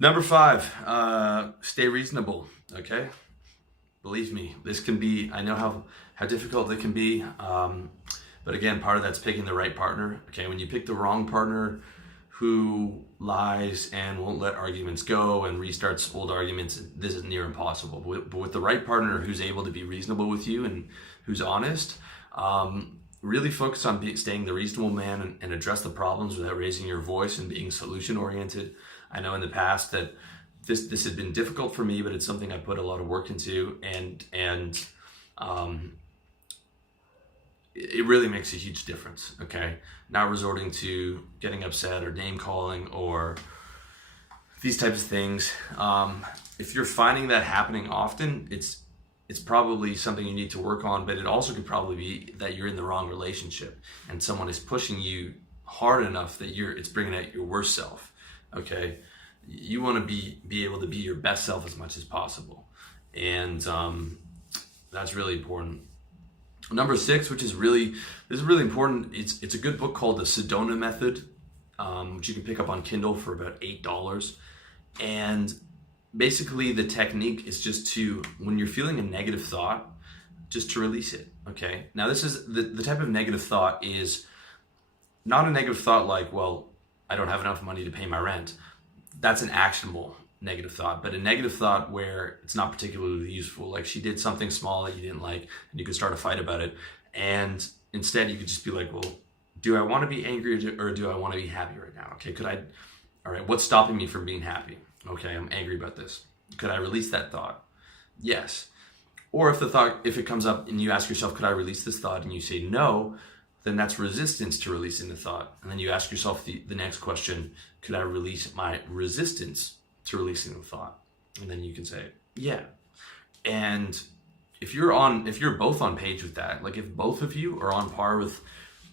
Number 5, stay reasonable. Okay, believe me, this can be. I know how difficult it can be. But again, part of that's picking the right partner. Okay, when you pick the wrong partner who lies and won't let arguments go and restarts old arguments, this is near impossible. But with the right partner who's able to be reasonable with you and who's honest, really focus on staying the reasonable man and address the problems without raising your voice and being solution oriented. I know in the past that this had been difficult for me, but it's something I put a lot of work into, and it really makes a huge difference. Okay, not resorting to getting upset or name calling or these types of things. If you're finding that happening often, it's probably something you need to work on, but it also could probably be that you're in the wrong relationship and someone is pushing you hard enough that it's bringing out your worst self. Okay, you want to be able to be your best self as much as possible, and that's really important. Number 6, this is really important. It's a good book called The Sedona Method, which you can pick up on Kindle for about $8. And basically the technique is just to, when you're feeling a negative thought, just to release it. Okay, now this is the type of negative thought is not a negative thought like, well, I don't have enough money to pay my rent. That's an actionable negative thought, but a negative thought where it's not particularly useful, like she did something small that you didn't like and you could start a fight about it, and instead you could just be like, well, do I want to be angry or do I want to be happy right now? Okay, all right, what's stopping me from being happy? Okay, I'm angry about this. Could I release that thought? Yes. Or if it comes up and you ask yourself, could I release this thought, and you say no, then that's resistance to releasing the thought. And then you ask yourself the next question, could I release my resistance to releasing the thought? And then you can say, yeah. And if you're both on page with that, like if both of you are on par with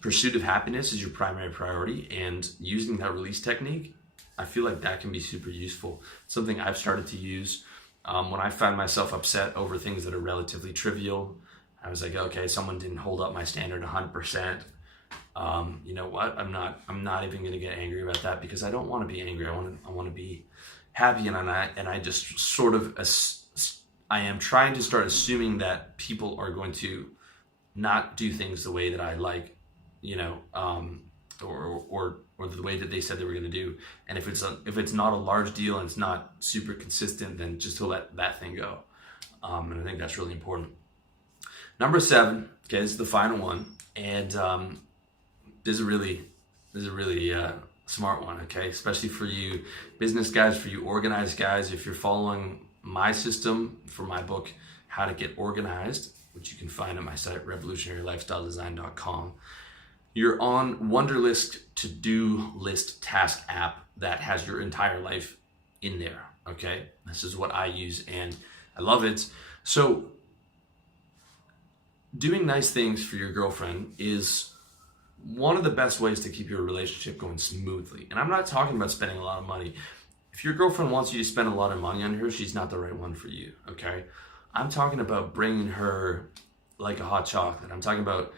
pursuit of happiness is your primary priority and using that release technique, I feel like that can be super useful. It's something I've started to use when I find myself upset over things that are relatively trivial. I was like, okay, someone didn't hold up my standard 100%. You know what? I'm not even going to get angry about that because I don't want to be angry. I want to be happy, and I just sort of I am trying to start assuming that people are going to not do things the way that I like, you know, or the way that they said they were going to do. And if it's not a large deal and it's not super consistent, then just to let that thing go. And I think that's really important. Number 7, okay, this is the final one, and this is a really smart one, okay, especially for you business guys, for you organized guys. If you're following my system for my book, How to Get Organized, which you can find at my site, revolutionarylifestyledesign.com, you're on Wunderlist to-do list task app that has your entire life in there, okay? This is what I use, and I love it. So doing nice things for your girlfriend is one of the best ways to keep your relationship going smoothly. And I'm not talking about spending a lot of money. If your girlfriend wants you to spend a lot of money on her, she's not the right one for you, okay? I'm talking about bringing her like a hot chocolate. I'm talking about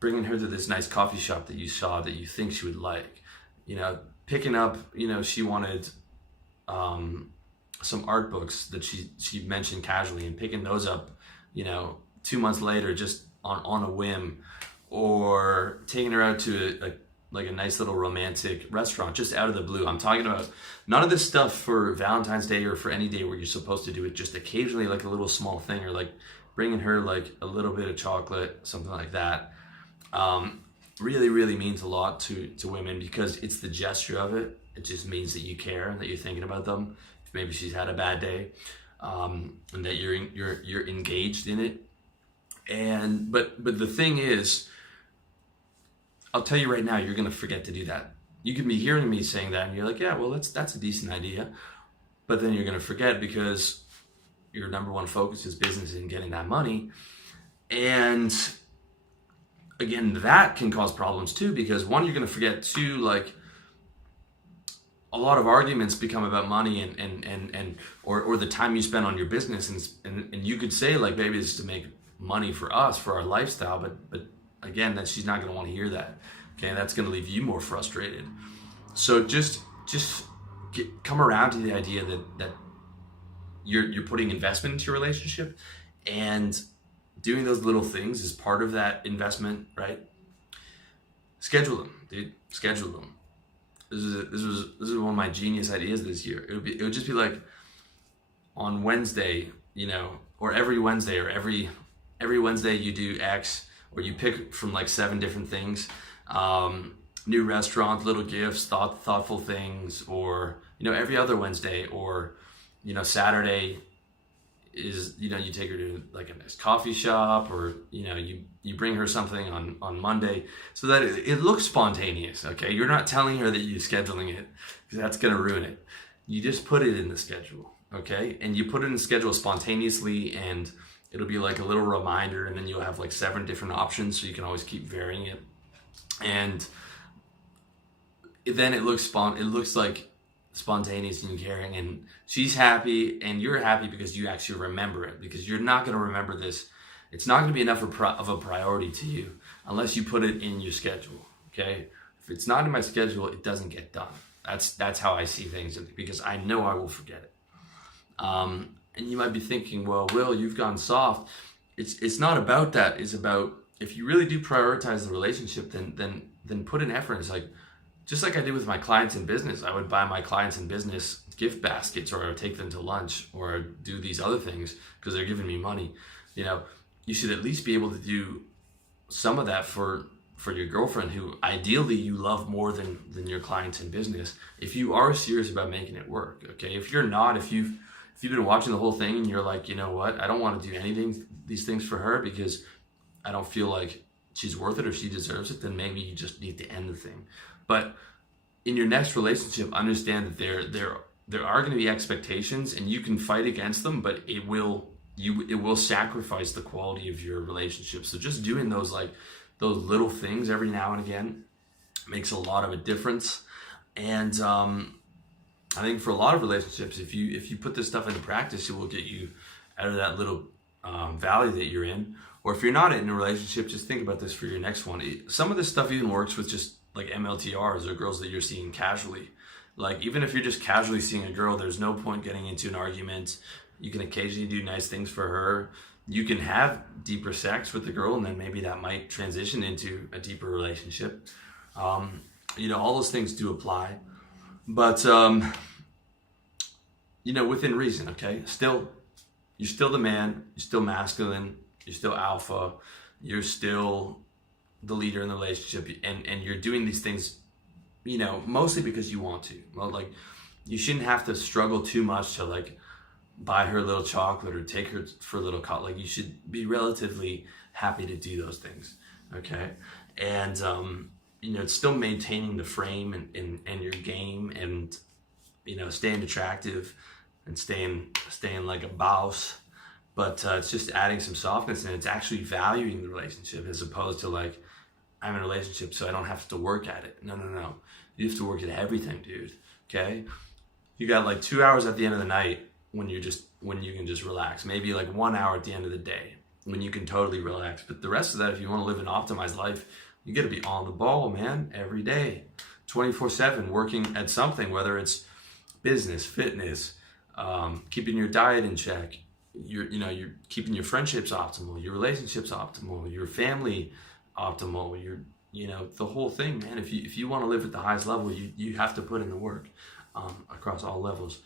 bringing her to this nice coffee shop that you saw that you think she would like. You know, picking up, you know, she wanted some art books that she mentioned casually, and picking those up, you know, 2 months later just on a whim, or taking her out to a nice little romantic restaurant just out of the blue. I'm talking about none of this stuff for Valentine's Day or for any day where you're supposed to do it, just occasionally, like a little small thing, or like bringing her like a little bit of chocolate, something like that. Really, really means a lot to women, because it's the gesture of it. It just means that you care, that you're thinking about them. If maybe she's had a bad day, and that you're engaged in it. And but the thing is, I'll tell you right now, you're gonna forget to do that. You can be hearing me saying that, and you're like, yeah, well, that's a decent idea, but then you're gonna forget because your number one focus is business and getting that money. And again, that can cause problems too, because one, you're gonna forget. Two, like, a lot of arguments become about money and or the time you spend on your business, and you could say like, baby, it's to make money for us, for our lifestyle, but again, that she's not going to want to hear that. Okay, that's going to leave you more frustrated. So just come around to the idea that you're putting investment into your relationship, and doing those little things is part of that investment, right? Schedule them, dude. Schedule them. This is one of my genius ideas this year. It would just be like on Wednesday, or every Wednesday, or every Wednesday you do X, or you pick from like 7 different things, new restaurant, little gifts, thoughtful things, or every other Wednesday, or Saturday is you take her to like a nice coffee shop, or you bring her something on Monday, so that it looks spontaneous. Okay, you're not telling her that you're scheduling it, because that's going to ruin it. You just put it in the schedule, okay? And you put it in the schedule spontaneously, and it'll be like a little reminder, and then you'll have like 7 different options, so you can always keep varying it. And then it looks like spontaneous and caring, and she's happy, and you're happy because you actually remember it, because you're not going to remember this. It's not going to be enough of a priority to you unless you put it in your schedule, okay? If it's not in my schedule, it doesn't get done. That's how I see things, because I know I will forget it. And you might be thinking, well, Will, you've gone soft. It's not about that. It's about, if you really do prioritize the relationship, then put in effort. It's like, just like I did with my clients in business, I would buy my clients in business gift baskets, or I would take them to lunch, or do these other things because they're giving me money. You should at least be able to do some of that for your girlfriend, who ideally you love more than your clients in business, if you are serious about making it work. Okay, if you're not, if you've been watching the whole thing and you're like, you know what, I don't want to do these things for her because I don't feel like she's worth it or she deserves it, then maybe you just need to end the thing. But in your next relationship, understand that there are going to be expectations, and you can fight against them, but it will sacrifice the quality of your relationship. So just doing those little things every now and again makes a lot of a difference. And I think for a lot of relationships, if you put this stuff into practice, it will get you out of that little valley that you're in. Or if you're not in a relationship, just think about this for your next one. Some of this stuff even works with just like MLTRs, or girls that you're seeing casually. Like, even if you're just casually seeing a girl, there's no point getting into an argument. You can occasionally do nice things for her. You can have deeper sex with the girl, and then maybe that might transition into a deeper relationship. All those things do apply. But, within reason, okay? You're still the man, you're still masculine, you're still alpha, you're still the leader in the relationship, and you're doing these things, mostly because you want to. Well, like, you shouldn't have to struggle too much to like buy her a little chocolate or take her for a little cut. Like, you should be relatively happy to do those things, okay? And it's still maintaining the frame and your game, and staying attractive and staying like a boss. But it's just adding some softness, and it's actually valuing the relationship, as opposed to like, I'm in a relationship so I don't have to work at it. No. You have to work at everything, dude. Okay? You got like 2 hours at the end of the night when you can just relax. Maybe like 1 hour at the end of the day when you can totally relax. But the rest of that, if you want to live an optimized life, you got to be on the ball, man, every day, 24/7, working at something, whether it's business, fitness, keeping your diet in check. You're keeping your friendships optimal, your relationships optimal, your family optimal, the whole thing, man. If you want to live at the highest level, you have to put in the work across all levels.